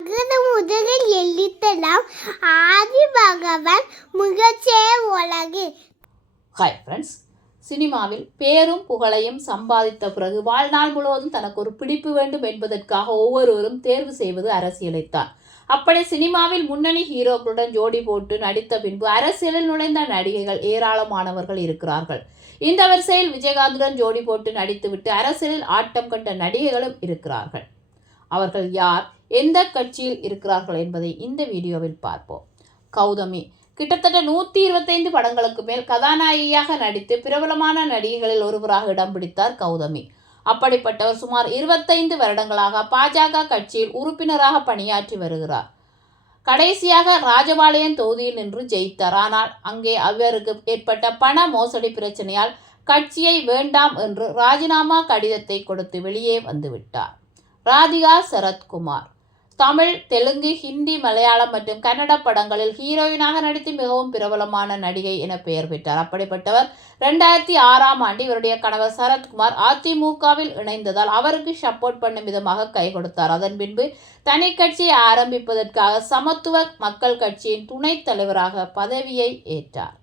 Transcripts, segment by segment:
முதலில் எழுத்தலாம் ஆதி பகவன் முகச்சே உலகு. Hi friends, சினிமாவில் பேரும் புகழையும் சம்பாதித்த பிறகு வாழ்நாள் முழுவதும் தனக்கு ஒரு பிடிப்பு வேண்டும் என்பதற்காக ஒவ்வொருவரும் தேர்வு செய்வது அரசியலைத்தான். அப்படி சினிமாவில் முன்னணி ஹீரோக்களுடன் ஜோடி போட்டு நடித்த பின்பு அரசியலில் நுழைந்த நடிகைகள் ஏராளமானவர்கள் இருக்கிறார்கள். இந்த வரிசையில் விஜயகாந்துடன் ஜோடி போட்டு நடித்துவிட்டு அரசியலில் ஆட்டம் கண்ட நடிகைகளும் இருக்கிறார்கள். அவர்கள் யார், எந்த கட்சியில் இருக்கிறார்கள் என்பதை இந்த வீடியோவில் பார்ப்போம். கௌதமி கிட்டத்தட்ட 125 படங்களுக்கு மேல் கதாநாயகியாக நடித்து பிரபலமான நடிகைகளில் ஒருவராக இடம் பிடித்தார் கௌதமி. அப்படிப்பட்டவர் சுமார் 25 வருடங்களாக பாஜக கட்சியில் உறுப்பினராக பணியாற்றி வருகிறார். கடைசியாக ராஜபாளையம் தொகுதியில் நின்று ஜெயித்தார். ஆனால் அங்கே அவருக்கு ஏற்பட்ட பண மோசடி பிரச்சனையால் கட்சியை வேண்டாம் என்று ராஜினாமா கடிதத்தை கொடுத்து வெளியே வந்துவிட்டார். ராதிகா சரத்குமார் தமிழ், தெலுங்கு, ஹிந்தி, மலையாளம் மற்றும் கன்னட படங்களில் ஹீரோயினாக நடித்து மிகவும் பிரபலமான நடிகை என பெயர் பெற்றார். அப்படிப்பட்டவர் 2006ஆம் ஆண்டு இவருடைய கணவர் சரத்குமார் அதிமுகவில் இணைந்ததால் அவருக்கு சப்போர்ட் பண்ணும் விதமாக கை கொடுத்தார். அதன் பின்பு தனி கட்சியை ஆரம்பிப்பதற்காக சமத்துவ மக்கள் கட்சியின் துணைத் தலைவராக பதவியை ஏற்றார்.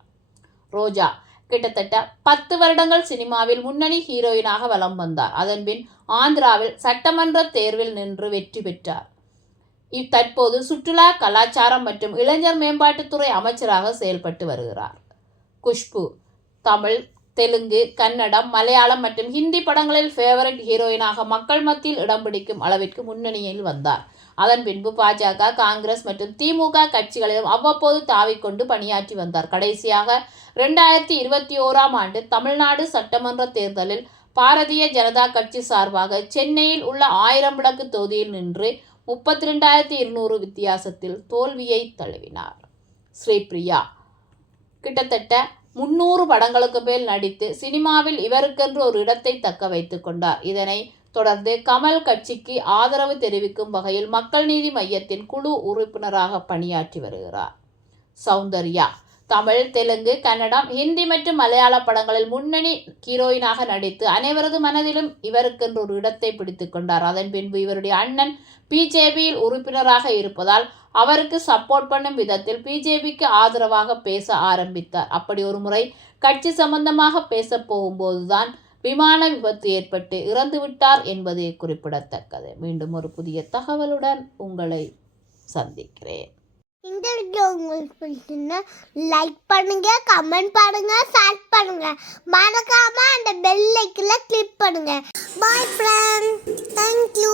ரோஜா கிட்டத்தட்ட 10 வருடங்கள் சினிமாவில் முன்னணி ஹீரோயினாக வலம் வந்தார். அதன்பின் ஆந்திராவில் சட்டமன்ற தேர்வில் நின்று வெற்றி பெற்றார். தற்போது சுற்றுலா, கலாச்சாரம் மற்றும் இளைஞர் மேம்பாட்டுத்துறை அமைச்சராக செயல்பட்டு வருகிறார். குஷ்பு தமிழ், தெலுங்கு, கன்னடம், மலையாளம் மற்றும் ஹிந்தி படங்களில் ஃபேவரட் ஹீரோயினாக மக்கள் மத்தியில் இடம் பிடிக்கும் அளவிற்கு முன்னணியில் வந்தார். அதன் பின்பு பாஜக, காங்கிரஸ் மற்றும் திமுக கட்சிகளிலும் அவ்வப்போது தாவிக்கொண்டு பணியாற்றி வந்தார். கடைசியாக 2021ஆம் ஆண்டு தமிழ்நாடு சட்டமன்ற தேர்தலில் பாரதிய ஜனதா கட்சி சார்பாக சென்னையில் உள்ள 1000 விளக்கு தொகுதியில் நின்று 32,200 வித்தியாசத்தில் தோல்வியை தழுவினார். ஸ்ரீபிரியா கிட்டத்தட்ட 300 படங்களுக்கு மேல் நடித்து சினிமாவில் இவருக்கென்று ஒரு இடத்தை தக்க வைத்துக் கொண்டார். இதனை தொடர்ந்து கமல் கட்சிக்கு ஆதரவு தெரிவிக்கும் வகையில் மக்கள் நீதி மையத்தின் குழு உறுப்பினராக பணியாற்றி வருகிறார். சௌந்தர்யா தமிழ், தெலுங்கு, கன்னடம், ஹிந்தி மற்றும் மலையாள படங்களில் முன்னணி ஹீரோயினாக நடித்து அனைவரது மனதிலும் இவருக்கென்று ஒரு இடத்தை பிடித்துக் கொண்டார். அதன் பின்பு இவருடைய அண்ணன் பிஜேபியில் உறுப்பினராக இருப்பதால் அவருக்கு சப்போர்ட் பண்ணும் விதத்தில் பிஜேபிக்கு ஆதரவாக பேச ஆரம்பித்தார். அப்படி ஒரு முறை கட்சி சம்பந்தமாக பேச போகும்போதுதான் விமான விபத்து ஏற்பட்டு இறந்துவிட்டார் என்பது குறிப்பிடத்தக்கது. மீண்டும் ஒரு புதிய தகவலுடன் உங்களை சந்திக்கிறேன். இந்த வீடியோ உங்களுக்கு பிடிச்சிருந்தா லைக் பண்ணுங்க, கமெண்ட் பண்ணுங்க, ஷேர் பண்ணுங்க. மறக்காம அந்த பெல் ஐக்கனை கிளிக் பண்ணுங்க. Bye friends, thank you.